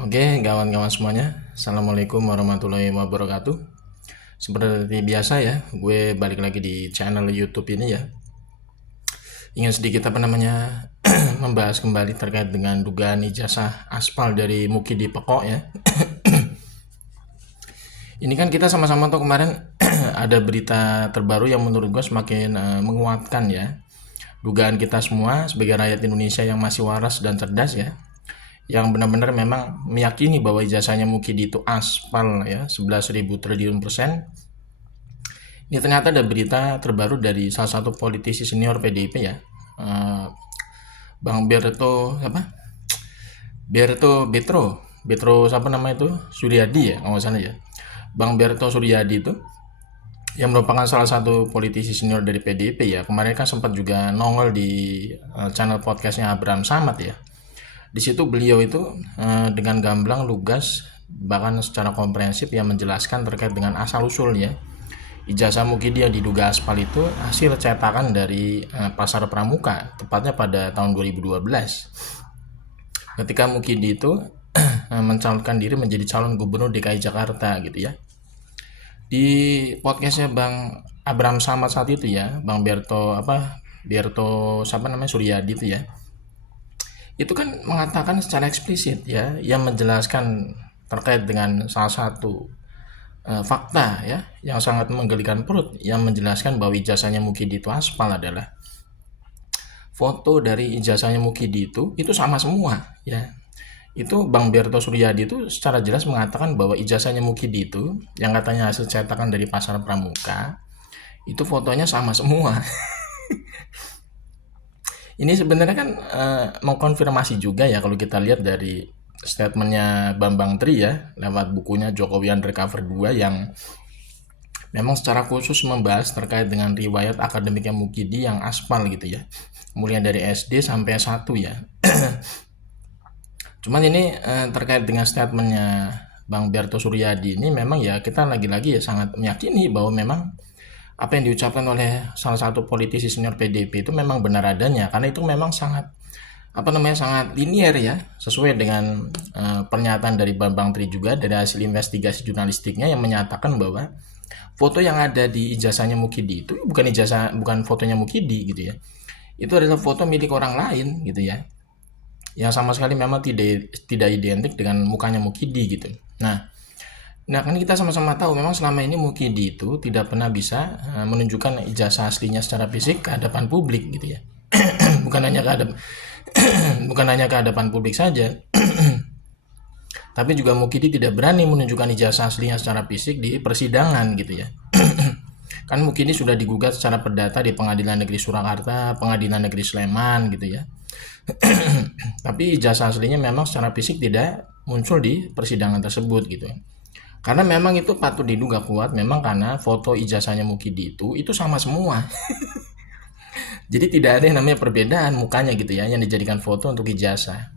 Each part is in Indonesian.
Oke, kawan-kawan semuanya, Assalamualaikum warahmatullahi wabarakatuh. Seperti biasa ya, gue balik lagi di channel YouTube ini ya. Ingin sedikit membahas kembali terkait dengan dugaan ijazah aspal dari Mukidi Pekok ya. Ini kan kita sama-sama tahu kemarin ada berita terbaru yang menurut gue semakin menguatkan ya. Dugaan kita semua sebagai rakyat Indonesia yang masih waras dan cerdas ya, yang benar-benar memang meyakini bahwa ijazahnya Mukidi itu aspal ya 11.000 triliun persen. Ini ternyata ada berita terbaru dari salah satu politisi senior PDIP ya, Bang Berto siapa nama itu, Suryadi ya kalau nggak salah ya, Bang Berto Suryadi itu yang merupakan salah satu politisi senior dari PDIP ya. Kemarin kan sempat juga nongol di channel podcastnya Abraham Samad ya. Di situ beliau itu dengan gamblang, lugas, bahkan secara komprehensif yang menjelaskan terkait dengan asal usulnya ijazah Mukidi yang diduga aspal itu hasil cetakan dari Pasar Pramuka, tepatnya pada tahun 2012. Ketika Mukidi itu mencalonkan diri menjadi calon gubernur DKI Jakarta gitu ya. Di podcastnya Bang Abraham Samad saat itu ya, Bang Berto Suryadi itu ya, itu kan mengatakan secara eksplisit ya, yang menjelaskan terkait dengan salah satu fakta ya yang sangat menggelikan perut, yang menjelaskan bahwa ijazahnya Mukidi itu aspal adalah foto dari ijazahnya Mukidi itu sama semua ya. Itu Bang Berto Suryadi itu secara jelas mengatakan bahwa ijazahnya Mukidi itu yang katanya hasil cetakan dari Pasar Pramuka itu fotonya sama semua. Ini sebenarnya kan mengkonfirmasi juga ya kalau kita lihat dari statementnya Bambang Tri ya lewat bukunya Jokowi Undercover 2 yang memang secara khusus membahas terkait dengan riwayat akademiknya Mukidi yang aspal gitu ya, mulai dari SD sampai S1 ya. Cuman ini terkait dengan statementnya Bang Berto Suryadi ini memang ya kita lagi-lagi ya sangat meyakini bahwa memang apa yang diucapkan oleh salah satu politisi senior PDIP itu memang benar adanya, karena itu memang sangat sangat linier ya, sesuai dengan pernyataan dari Bambang Tri juga dari hasil investigasi jurnalistiknya yang menyatakan bahwa foto yang ada di ijazahnya Mukidi itu bukan fotonya Mukidi gitu ya. Itu adalah foto milik orang lain gitu ya, yang sama sekali memang tidak identik dengan mukanya Mukidi gitu. Nah kan kita sama-sama tahu memang selama ini Mukidi itu tidak pernah bisa menunjukkan ijazah aslinya secara fisik ke hadapan publik gitu ya. bukan hanya ke hadapan bukan hanya ke hadapan publik saja, tapi juga Mukidi tidak berani menunjukkan ijazah aslinya secara fisik di persidangan gitu ya. Kan Mukidi sudah digugat secara perdata di Pengadilan Negeri Surakarta, Pengadilan Negeri Sleman gitu ya. Tapi ijazah aslinya memang secara fisik tidak muncul di persidangan tersebut gitu. Karena memang itu patut diduga kuat memang karena foto ijazahnya Mukidi itu sama semua. Jadi tidak ada yang namanya perbedaan mukanya gitu ya yang dijadikan foto untuk ijazah.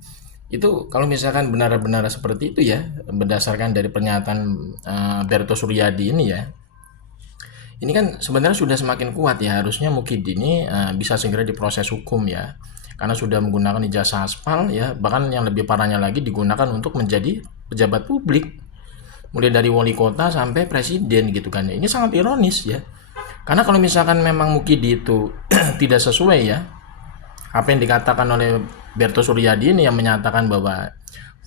Itu kalau misalkan benar-benar seperti itu ya, berdasarkan dari pernyataan Berto Suryadi ini ya. Ini kan sebenarnya sudah semakin kuat ya, harusnya Mukidi ini bisa segera diproses hukum ya. Karena sudah menggunakan ijazah aspal ya, bahkan yang lebih parahnya lagi digunakan untuk menjadi pejabat publik. Mulai dari wali kota sampai presiden gitu kan. Ini sangat ironis ya. Karena kalau misalkan memang Mukidi itu tidak sesuai ya, apa yang dikatakan oleh Berto Suryadi ini yang menyatakan bahwa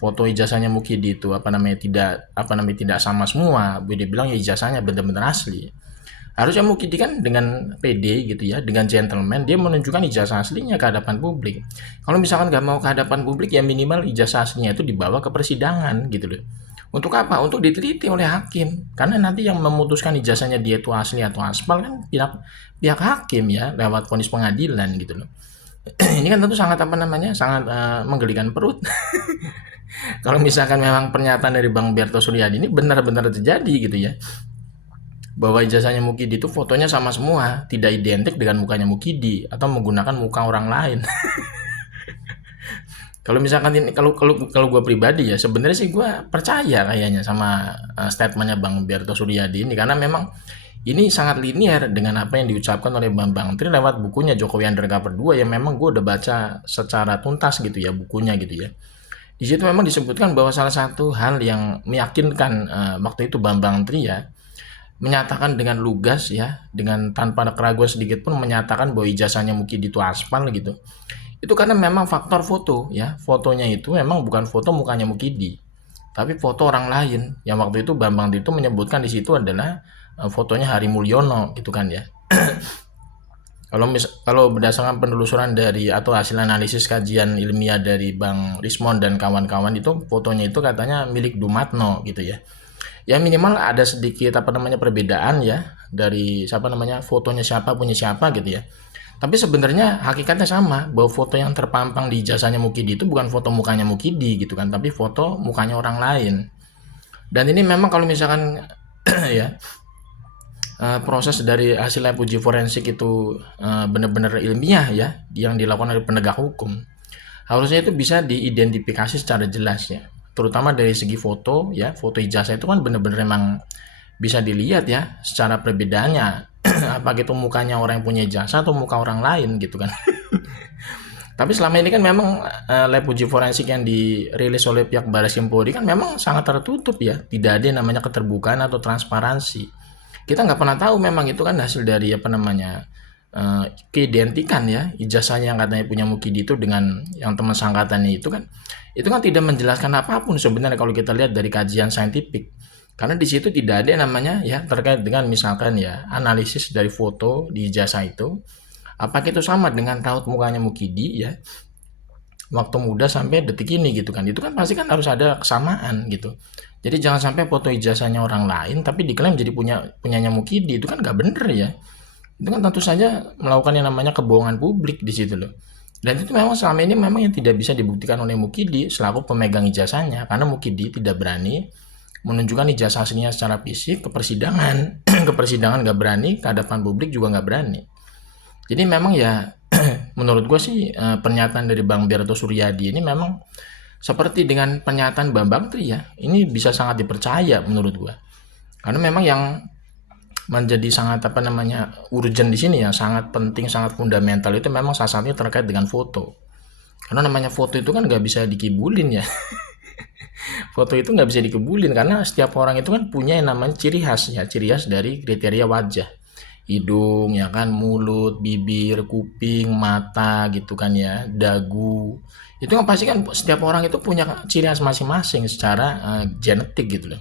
foto ijazahnya Mukidi itu tidak sama semua. Dia bilang ya ijazahnya benar-benar asli. Harusnya Mukidi kan dengan PD gitu ya, dengan gentleman dia menunjukkan ijazah aslinya ke hadapan publik. Kalau misalkan nggak mau ke hadapan publik ya minimal ijazah aslinya itu dibawa ke persidangan gitu loh. Untuk apa? Untuk diteliti oleh hakim. Karena nanti yang memutuskan ijazahnya dia itu asli atau aspal kan pihak hakim ya, lewat vonis pengadilan gitu loh. Ini kan tentu sangat sangat menggelikan perut. Kalau misalkan memang pernyataan dari Bang Berto Suryadi ini benar-benar terjadi gitu ya, bahwa ijazahnya Mukidi itu fotonya sama semua, tidak identik dengan mukanya Mukidi atau menggunakan muka orang lain. Kalau misalkan ini, kalau gue pribadi ya sebenarnya sih gue percaya kayaknya sama statementnya Bang Berto Suryadi ini, karena memang ini sangat linier dengan apa yang diucapkan oleh Bambang Tri lewat bukunya Jokowi Undercover 2 yang memang gue udah baca secara tuntas gitu ya bukunya gitu ya. Di situ memang disebutkan bahwa salah satu hal yang meyakinkan waktu itu Bambang Tri ya, menyatakan dengan lugas ya, dengan tanpa ada keraguan sedikit pun menyatakan bahwa ijazahnya Mukidi itu aspal gitu. Itu karena memang faktor foto ya, fotonya itu memang bukan foto mukanya Mukidi, tapi foto orang lain. Yang waktu itu Bambang itu menyebutkan di situ adalah fotonya Hari Mulyono gitu kan ya. Kalau berdasarkan penelusuran dari atau hasil analisis kajian ilmiah dari Bang Rismon dan kawan-kawan itu fotonya itu katanya milik Dumatno gitu ya. Ya minimal ada sedikit apa namanya perbedaan ya dari siapa namanya fotonya siapa punya siapa gitu ya. Tapi sebenarnya hakikatnya sama bahwa foto yang terpampang di ijazahnya Mukidi itu bukan foto mukanya Mukidi gitu kan, tapi foto mukanya orang lain. Dan ini memang kalau misalkan ya proses dari hasil lab uji forensik itu benar-benar ilmiah ya yang dilakukan oleh penegak hukum, harusnya itu bisa diidentifikasi secara jelas ya, terutama dari segi foto ya, foto ijazah itu kan benar-benar memang bisa dilihat ya secara perbedaannya apa gitu mukanya orang yang punya ijazah atau muka orang lain gitu kan. Tapi selama ini kan memang lab uji forensik yang dirilis oleh pihak Baris Krim Polri kan memang sangat tertutup ya, tidak ada yang namanya keterbukaan atau transparansi. Kita nggak pernah tahu memang itu kan hasil dari apa namanya keidentikan ya ijazahnya yang katanya punya Mukidi itu dengan yang teman sangkatannya itu kan tidak menjelaskan apapun sebenarnya kalau kita lihat dari kajian saintifik, karena di situ tidak ada yang namanya ya terkait dengan misalkan ya analisis dari foto di ijazah itu apakah itu sama dengan raut mukanya Mukidi ya waktu muda sampai detik ini gitu kan, itu kan pasti kan harus ada kesamaan gitu. Jadi jangan sampai foto ijazahnya orang lain tapi diklaim jadi punyanya Mukidi, itu kan nggak bener ya. Itu kan tentu saja melakukan yang namanya kebohongan publik di situ loh. Dan itu memang selama ini memang yang tidak bisa dibuktikan oleh Mukidi selaku pemegang ijazahnya, karena Mukidi tidak berani menunjukkan ijazah aslinya secara fisik ke persidangan. Ke persidangan nggak berani, ke hadapan publik juga nggak berani. Jadi memang ya menurut gue sih pernyataan dari Bang Berto Suryadi ini memang seperti dengan pernyataan Bambang Tri ya, ini bisa sangat dipercaya menurut gue. Karena memang yang menjadi sangat apa namanya urgent di sini yang sangat penting, sangat fundamental itu memang salah satunya terkait dengan foto. Karena namanya foto itu kan nggak bisa dikibulin ya. Foto itu nggak bisa dikibulin karena setiap orang itu kan punya yang namanya ciri khas ya, ciri khas dari kriteria wajah. Hidung ya kan, mulut, bibir, kuping, mata gitu kan ya, dagu. Itu kan pasti kan setiap orang itu punya ciri khas masing-masing secara genetik gitu loh.